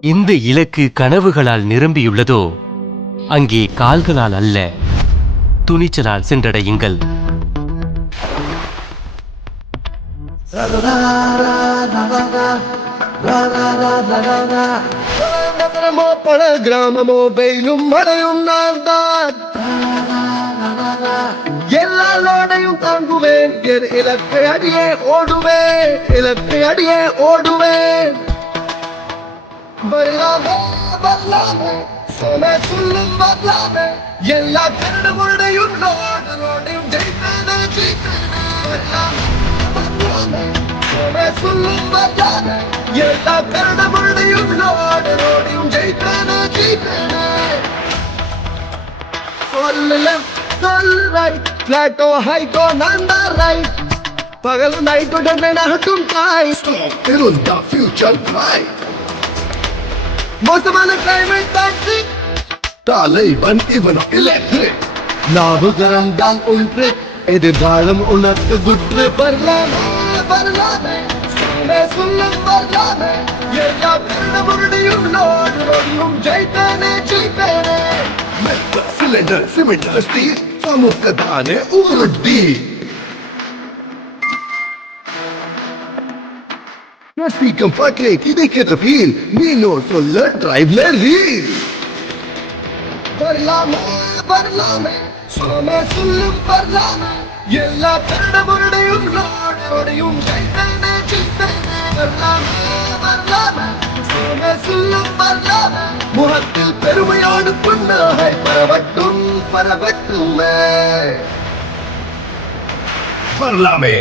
இந்த இலக்கு கனவுகளால் நிரம்பியுள்ளதோ அங்கே கால்களால் அல்ல துணிச்சலால் சென்றடையுங்கள். நகரமோ பல கிராமமோ வெயிலும் மழையும் நான் தான் எல்லாரோடையும் தாங்குவேன். என் இலக்கை அடியே ஓடுவேன். இலக்கை அடியே ஓடுவேன். பல்லாமே பல்லாமே சொன்ன சொல்லும் பல்லாமே எல்லா கருடுமுடையும் நோடரோடையும் ஜெயிப்பேனே ஜெயிப்பேனே பல்லாமே சொன்ன சொல்லும் பல்லாமே எல்லா கருடுமுடையும் நோடரோடையும் ஜெயிப்பேனே ஜெயிப்பேனே சொல்லல சொல் ரைட் பிளாட்டோ ஹைட்டோ தான் ரைட் பகல் நைட் உடனே நகட்டும் தாய் இருந்தா future Bosman Climate Toxic! Taliban even electric! Nabagarangang ultrip! Edidaram ulat ka gudre parlame! Parlame! Sunan parlame! Yerya pirna murdiyum lord! Rodiyum jaitane jaitane! Metal, cylinder, cement, steel! Samukadane uruddi! உருட்டி ரசிக்கும் பக்கை கிடைக்கிற feel Niño சொல்ல டிரைவ்ல reel வரலாமே வரலாமே சோமே சொல்லும் வரலாமே எல்லா பிறமுறையும் நாடோடையும் கைத்தனே சித்தனே வரலாமே வரலாமே சொல்ல சொல்லும் வரலாமே முகத்தில் பெருமையான புன்னகை பரவட்டும் பரவட்டுமே வரலாமே